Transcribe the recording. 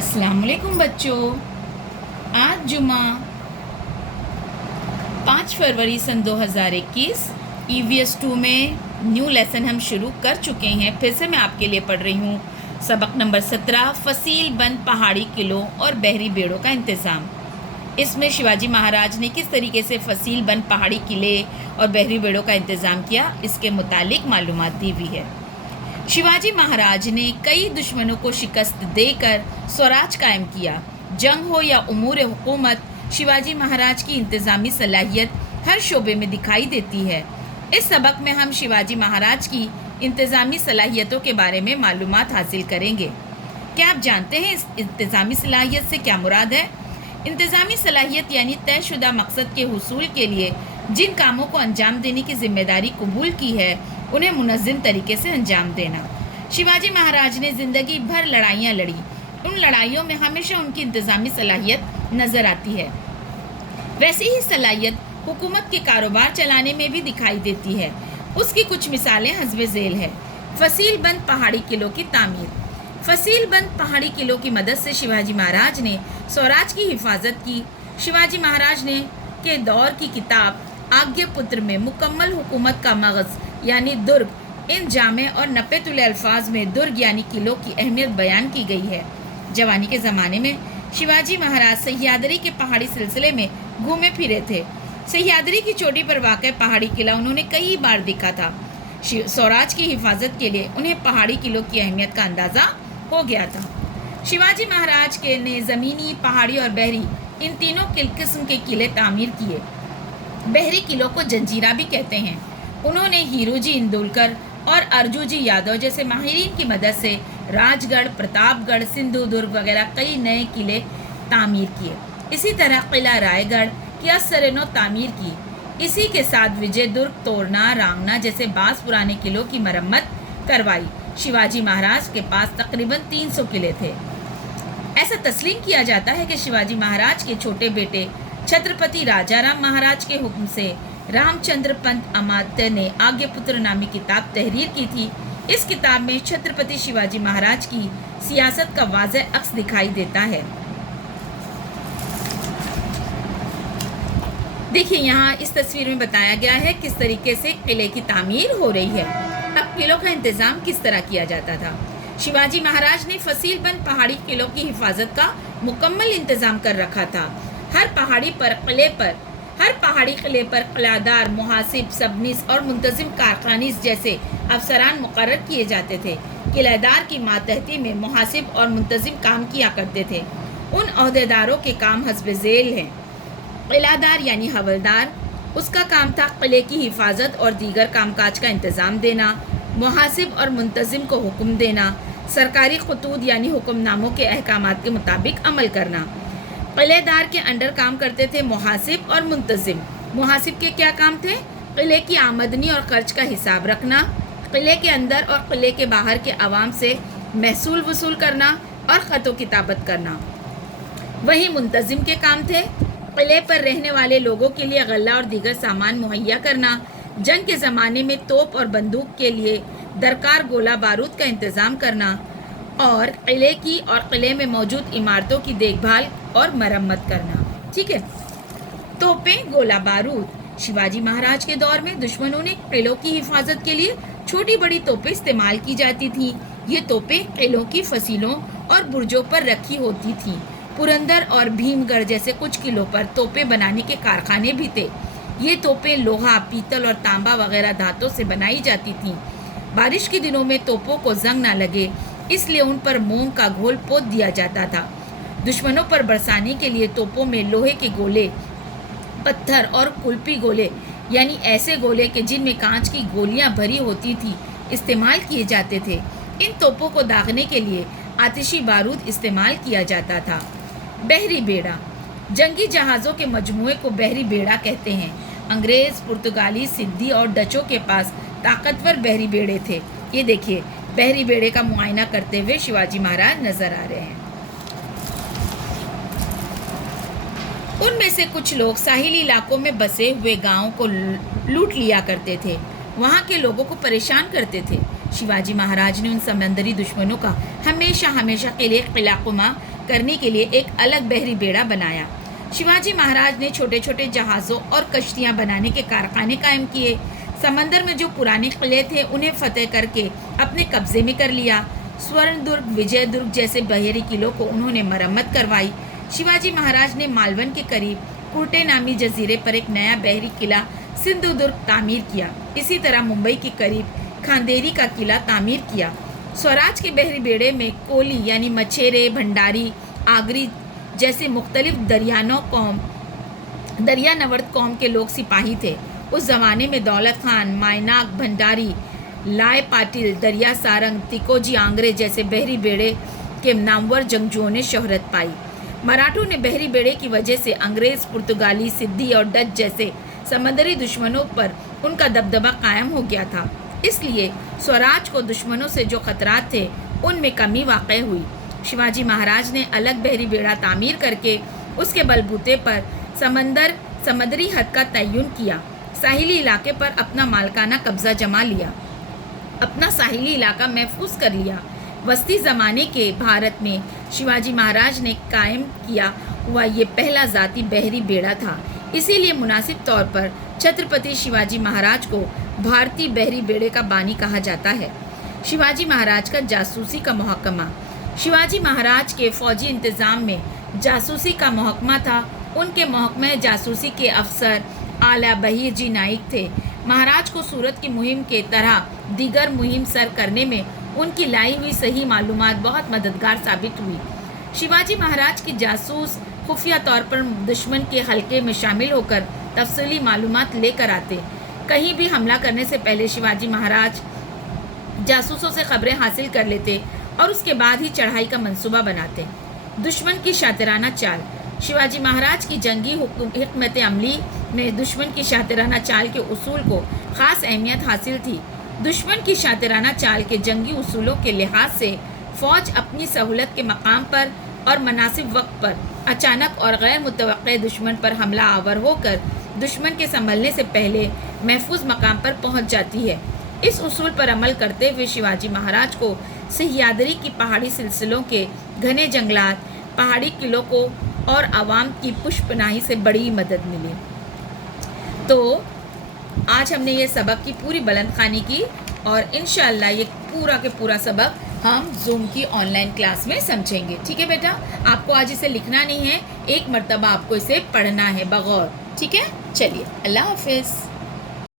अस्सलाम वालेकुम बच्चों। आज जुमा 5 फरवरी सन 2021 EVS 2 में न्यू लेसन हम शुरू कर चुके हैं। फिर से मैं आपके लिए पढ़ रही हूँ सबक नंबर 17, फसील बंद पहाड़ी किलों और बहरी बेड़ों का इंतज़ाम। इसमें शिवाजी महाराज ने किस तरीके से फसील बंद पहाड़ी किले और बहरी बेड़ों का इंतज़ाम किया, इसके मुतालिक मालूमात दी हुई है। शिवाजी महाराज ने कई दुश्मनों को शिकस्त देकर स्वराज कायम किया। जंग हो या उमूर हुकूमत, शिवाजी महाराज की इंतज़ामी सलाहियत हर शोबे में दिखाई देती है। इस सबक में हम शिवाजी महाराज की इंतज़ामी सलाहियतों के बारे में मालूमात हासिल करेंगे। क्या आप जानते हैं इस इंतज़ामी सलाहियत से क्या मुराद है? इंतज़ामी सलाहियत यानी तयशुदा मकसद के हुसूल के लिए जिन कामों को अंजाम देने की जिम्मेदारी कबूल की है, उन्हें मुनज़्ज़म तरीके से अंजाम देना। शिवाजी महाराज ने ज़िंदगी भर लड़ाइयाँ लड़ी। उन लड़ाइयों में हमेशा उनकी इंतज़ामी सलाहियत नज़र आती है। वैसी ही सलाहियत हुकूमत के कारोबार चलाने में भी दिखाई देती है। उसकी कुछ मिसालें हस्बे ज़ेल है। फसील बंद पहाड़ी किलों की तामीर। फसील बंद पहाड़ी किलों की मदद से शिवाजी महाराज ने स्वराज की हिफाजत की। शिवाजी महाराज ने के दौर की किताब आज्ञापुत्र में मुकम्मल हुकूमत का मगज़ यानी दुर्ग, इन जामे और नपे-तुले अल्फाज में दुर्ग यानी किलों की अहमियत बयान की गई है। जवानी के ज़माने में शिवाजी महाराज सह्याद्री के पहाड़ी सिलसिले में घूमे फिरे थे। सह्याद्री की चोटी पर वाक़ पहाड़ी किला उन्होंने कई बार देखा था। स्वराज की हिफाजत के लिए उन्हें पहाड़ी किलों की अहमियत का अंदाज़ा हो गया था। शिवाजी महाराज के ने ज़मीनी, पहाड़ी और बहरी इन तीनों किस्म के किले तामीर किए। बहरी किलों को जंजीरा भी कहते हैं। उन्होंने हीरोजी इंदुलकर और अर्जूजी यादव जैसे माहिरीन की मदद से राजगढ़, प्रतापगढ़, सिंधुदुर्ग वगैरह कई नए किले तामीर किए। इसी तरह किला रायगढ़ की असरनो तामीर की। इसी के साथ विजयदुर्ग, तोरना, रांगना जैसे बास पुराने किलों की मरम्मत करवाई। शिवाजी महाराज के पास तकरीबन 300 किले थे। ऐसा तस्लीम किया जाता है कि शिवाजी महाराज के छोटे बेटे छत्रपति राजाराम महाराज के हुक्म से रामचंद्र पंत अमात्य ने आज्ञापुत्र नामी किताब तहरीर की थी। इस किताब में छत्रपति शिवाजी महाराज की सियासत का वाज़ेह अक्स दिखाई देता है। देखिए, यहाँ इस तस्वीर में बताया गया है किस तरीके से किले की तामीर हो रही है। अब किलों का इंतज़ाम किस तरह किया जाता था? शिवाजी महाराज ने फसील बंद पहाड़ी किलों की हिफाजत का मुकम्मल इंतज़ाम कर रखा था। हर पहाड़ी किले पर किलादार, मुहासिब, सबनीस और मुंतज़िम कारखानीस जैसे अफसरान मुकर्रर किए जाते थे। किलेदार की मातहती में मुहासिब और मुंतज़िम काम किया करते थे। उन अहदेदारों के काम हस्बे ज़ेल हैं। किलादार यानी हवलदार, उसका काम था किले की हिफाजत और दीगर कामकाज का इंतज़ाम देना। मुहासिब और मुंतज़िम को हुक्म देना, सरकारी खतूत यानी हुक्मनामों के अहकामात के मुताबिक अमल करना। किलेदार के अंडर काम करते थे मुहासिब और मुंतज़िम। मुहासिब के क्या काम थे? किले की आमदनी और खर्च का हिसाब रखना, किले के अंदर और किले के बाहर के आवाम से महसूल वसूल करना और ख़तो किताबत करना। वहीं मुंतज़िम के काम थे किले पर रहने वाले लोगों के लिए गल्ला और दीगर सामान मुहैया करना, जंग के ज़माने में तोप और बंदूक के लिए दरकार गोला बारूद का इंतज़ाम करना और किले की और किले में मौजूद इमारतों की देखभाल और मरम्मत करना। ठीक है। तोपें, गोला बारूद। शिवाजी महाराज के दौर में दुश्मनों ने किलों की हिफाजत के लिए छोटी बड़ी तोपें इस्तेमाल की जाती थीं। ये तोपें किलों की फसीलों और बुर्जों पर रखी होती थीं। पुरंदर और भीमगढ़ जैसे कुछ किलों पर तोपें बनाने के कारखाने भी थे। ये तोपें लोहा, पीतल और तांबा वगैरह धातों से बनाई जाती थीं। बारिश के दिनों में तोपों को जंग न लगे, इसलिए उन पर मोम का घोल पोत दिया जाता था। दुश्मनों पर बरसाने के लिए तोपों में लोहे के गोले, पत्थर और कुल्फी गोले यानी ऐसे गोले के जिनमें कांच की गोलियां भरी होती थी, इस्तेमाल किए जाते थे। इन तोपों को दागने के लिए आतिशी बारूद इस्तेमाल किया जाता था। बहरी बेड़ा। जंगी जहाज़ों के मजमूए को बहरी बेड़ा कहते हैं। अंग्रेज़, पुर्तगाली, सिद्दी और डचों के पास ताकतवर बहरी बेड़े थे। ये देखिए, बहरी बेड़े का मुआयना करते हुए शिवाजी महाराज नजर आ रहे हैं। उनमें से कुछ लोग साहिली इलाकों में बसे हुए गांवों को लूट लिया करते थे, वहां के लोगों को परेशान करते थे। शिवाजी महाराज ने उन समंदरी दुश्मनों का हमेशा के लिए किला कुमा करने के लिए एक अलग बहरी बेड़ा बनाया। शिवाजी महाराज ने छोटे छोटे जहाज़ों और कश्तियाँ बनाने के कारखाने कायम किए। समंदर में जो पुराने किले थे उन्हें फतेह करके अपने कब्जे में कर लिया। स्वर्णदुर्ग, विजयदुर्ग जैसे बहरी किलों को उन्होंने मरम्मत करवाई। शिवाजी महाराज ने मालवन के करीब कुर्टे नामी जजीरे पर एक नया बहरी किला सिंधुदुर्ग तामीर किया। इसी तरह मुंबई के करीब खांदेरी का किला तामीर किया। स्वराज के बहरी बेड़े में कोली यानी मछेरे, भंडारी, आगरी जैसे मुख्तलिफ दरियानवर्द कौम के लोग सिपाही थे। उस ज़माने में दौलत खान, मायनाक, भंडारी, लाय पाटिल, दरिया सारंग, तिकोजी आंग्रे जैसे बहरी बेड़े के नामवर जंगजुओं ने शोहरत पाई। मराठों ने बहरी बेड़े की वजह से अंग्रेज़, पुर्तगाली, सिद्धी और डच जैसे समंदरी दुश्मनों पर उनका दबदबा कायम हो गया था। इसलिए स्वराज को दुश्मनों से जो खतरात थे उनमें कमी वाक़ हुई। शिवाजी महाराज ने अलग बहरी बेड़ा तामीर करके उसके बलबूते पर समंदरी हद का तयन किया। साहिली इलाके पर अपना मालकाना कब्जा जमा लिया, अपना साहिली इलाका महफूज कर लिया। वस्ती ज़माने के भारत में शिवाजी महाराज ने कायम किया हुआ ये पहला ज़ाती बहरी बेड़ा था। इसीलिए मुनासिब तौर पर छत्रपति शिवाजी महाराज को भारतीय बहरी बेड़े का बानी कहा जाता है। शिवाजी महाराज का जासूसी का महकमा। शिवाजी महाराज के फ़ौजी इंतज़ाम में जासूसी का महकमा था। उनके महकमे जासूसी के अफसर आला बहीर जी नाइक थे। महाराज को सूरत की मुहिम के तरह दीगर मुहिम सर करने में उनकी लाई हुई सही मालूमात बहुत मददगार साबित हुई। शिवाजी महाराज की जासूस खुफिया तौर पर दुश्मन के हल्के में शामिल होकर तफसीली मालूमात लेकर आते। कहीं भी हमला करने से पहले शिवाजी महाराज जासूसों से खबरें हासिल कर लेते और उसके बाद ही चढ़ाई का मंसूबा बनाते। दुश्मन की शातिराना चाल। शिवाजी महाराज की जंगी हिकमत अमली में दुश्मन की शातिराना चाल के उसूल को ख़ास अहमियत हासिल थी। दुश्मन की शातिराना चाल के जंगी उसूलों के लिहाज से फ़ौज अपनी सहूलत के मकाम पर और मुनासिब वक्त पर अचानक और गैर मुतवक्के दुश्मन पर हमला आवर होकर दुश्मन के संभलने से पहले महफूज मकाम पर पहुंच जाती है। इस उसूल पर अमल करते हुए शिवाजी महाराज को सह्याद्री की पहाड़ी सिलसिलों के घने जंगलात, पहाड़ी किलों को और आवाम की पुष्पनाही से बड़ी मदद मिली। तो आज हमने ये सबक की पूरी बुलंद खानी की और इंशाअल्लाह ये पूरा के पूरा सबक हम जूम की ऑनलाइन क्लास में समझेंगे। ठीक है बेटा, आपको आज इसे लिखना नहीं है, एक मर्तबा आपको इसे पढ़ना है बगौर। ठीक है, चलिए, अल्लाह हाफिज़।